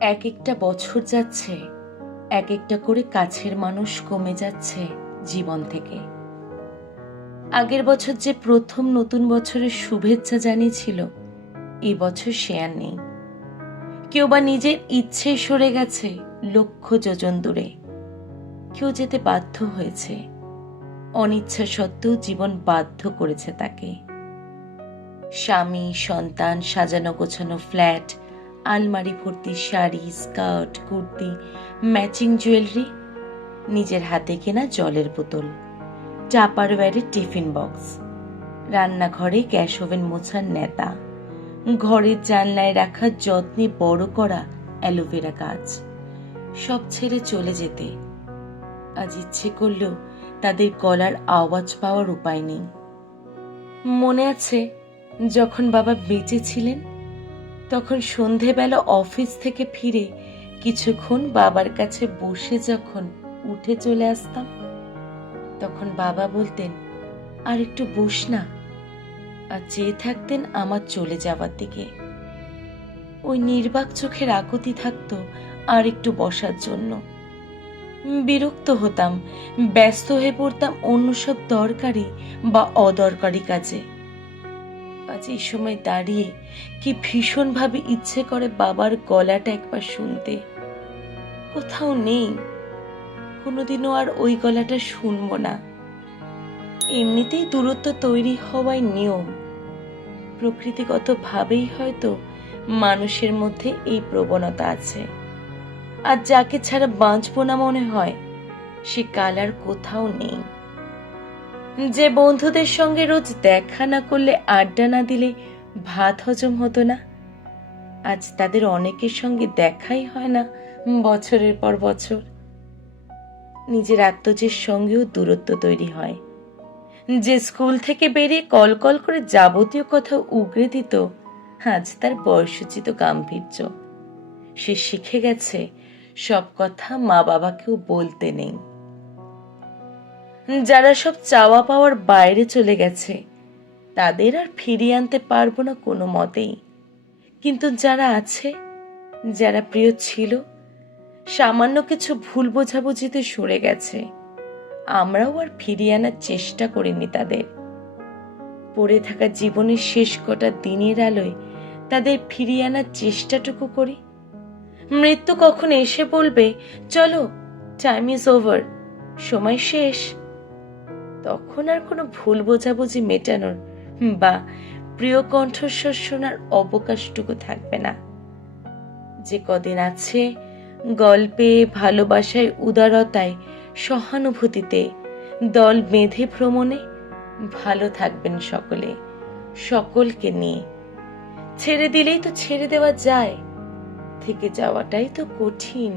এক একটা বছর যাচ্ছে এক একটা করে কাছের মানুষ কমে যাচ্ছে জীবন থেকে। আগের বছর যে প্রথম নতুন বছরের শুভেচ্ছা জানিয়েছিল, এ বছর সে আর নেই। কেউ বা নিজের ইচ্ছে সরে গেছে লক্ষ যোজন দূরে। কেউ যেতে বাধ্য হয়েছে, অনিচ্ছা সত্ত্বেও জীবন বাধ্য করেছে তাকে। স্বামী, সন্তান, সাজানো গোছানো ফ্ল্যাট আলমারি ভর্তি sari, skirt, kurti, matching jewellery, নিজের হাতে কেনা জলের বোতল, টাপারওয়্যারের টিফিন বক্স, রান্নাঘরে গ্যাস ওভেন মোছার নেতা, ঘরের জানলায় রাখা যত্নে বড় করা অ্যালোভেরা গাছ, সব ছেড়ে চলে যেতে আজ ইচ্ছে করলেও তাদের গলার আওয়াজ পাওয়ার উপায় নেই। মনে আছে যখন বাবা বেঁচে ছিলেন তখন সন্ধেবেলা অফিস থেকে ফিরে কিছুক্ষণ বাবার কাছে বসে যখন উঠে চলে আসতাম, তখন বাবা বলতেন, আর একটু বস না, আর চেয়ে থাকতেন আমার চলে যাওয়ার দিকে। ওই নির্বাক চোখের আকুতি থাকতো আর একটু বসার জন্য। বিরক্ত হতাম, ব্যস্ত হয়ে পড়তাম অন্য সব দরকারি বা অদরকারি কাজে। এই সময় দাঁড়িয়ে কি ভীষণভাবে ইচ্ছে করে বাবার গলাটা একবার শুনতে। কোথাও নেই। কোনোদিনও আর ওই গলাটা শুনব না। এমনিতেই দূরত্ব তৈরি হওয়াই নিয়ম। প্রকৃতিগতভাবেই হয়তো মানুষের মধ্যে এই প্রবণতা আছে। আর যাকে ছাড়া বাঁচবো না মনে হয়, সে কালার কোথাও নেই। যে বন্ধুদের সঙ্গে রোজ দেখা না করলে আড্ডা না দিলে ভাত হজম হতো না। আজ তাদের অনেকের সঙ্গে দেখাই হয় না বছরের পর বছর। নিজের আত্মজের সঙ্গেও দূরত্ব তৈরি হয়। যে স্কুল থেকে বেরিয়ে কল কল করে যাবতীয় কথা উগড়ে দিত, আজ তার বয়সোচিত গাম্ভীর্য। সে শিখে গেছে, সব কথা মা বাবাকেও বলতে নেই। যারা সব চাওয়া পাওয়ার বাইরে চলে গেছে, তাদের আর ফিরিয়ে আনতে পারব না কোনো মতেই। কিন্তু যারা আছে, যারা প্রিয় ছিল, সামান্য কিছু ভুল বোঝাবুঝিতে সরে গেছে, আমরাও আর ফিরিয়ে আনার চেষ্টা করিনি তাদের। পড়ে থাকা জীবনের শেষ কটা দিনের আলোয় তাদের ফিরিয়ে আনার চেষ্টাটুকু করি। মৃত্যু কখন এসে বলবে, চলো টাইম ইজ ওভার সময় শেষ। তখন আর কোনো ভুল বোঝাবুঝি মেটানোর বা প্রিয় কণ্ঠস্বর শোনার অবকাশটুকু থাকবে না। যে কদিন আছে, গল্পে, ভালোবাসায়, উদারতায়, সহানুভূতিতে, দল বেঁধে ভ্রমণে, ভালো থাকবেন সকলে, সকলকে নিয়ে। ছেড়ে দিলেই তো ছেড়ে দেওয়া যায়, থেকে যাওয়াটাই তো কঠিন।